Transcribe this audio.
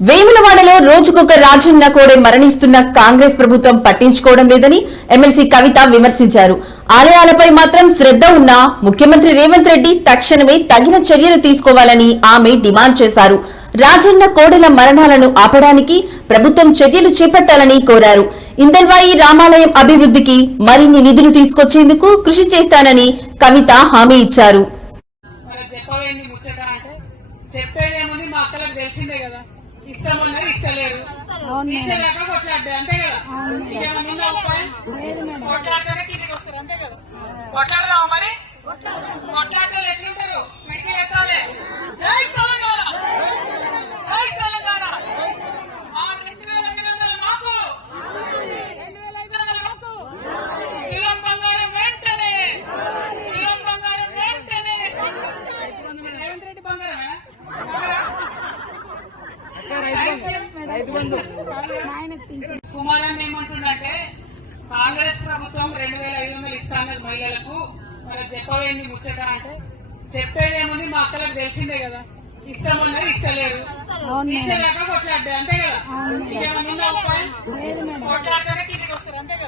వేములవాడలో రోజుకొక రాజన్న కోడే మరణిస్తున్న కాంగ్రెస్ ప్రభుత్వం పట్టించుకోవడం లేదని ఎమ్మెల్సీ కవిత విమర్శించారు. ఆలయాలపై మాత్రం శ్రద్ధ ఉన్నా ముఖ్యమంత్రి రేవంత్ రెడ్డి తక్షణమే తగిన చర్యలు తీసుకోవాలని ఆమె డిమాండ్ చేశారు. రాజన్న కోడెల మరణాలను ఆపడానికి ప్రభుత్వం చర్యలు చేపట్టాలని కోరారు. ఇందల్వాయి రామాలయం అభివృద్ధికి మరిన్ని నిధులు తీసుకొచ్చేందుకు కృషి చేస్తానని కవిత హామీ ఇచ్చారు. ఇష్టమన్నారు ఇష్టలేరు ఇచ్చలేక కొట్లాడ్డా అంతే కదా. కొట్లాడతానే కిందికి వస్తారు అంతే కదా. కొట్లాడదాం మరి కొట్లాడతారు ఎట్లుంటారు మిడికి ఎత్తాలి. జై తెలంగాణ జై తెలంగాణ. 2,500 మాకు 2,500 మాకు కిలం బంగారం వెంటనే కిలం బంగారం వెంటనే. రేవంత్ రెడ్డి బంగారమే కుమారాన్ని ఏమంటుందంటే కాంగ్రెస్ ప్రభుత్వం 2,500 ఇస్తానని మహిళలకు మరి చెప్పవేంది ముచ్చట అంటే చెప్పేదేముంది మా అక్కలకు తెలిసిందే కదా. ఇష్టమన్నారు ఇష్టలేరు ఇచ్చలేక కొట్లాడ్డా అంతే కదా. కొట్లాడతానే కిందికి వస్తారు అంతే కదా.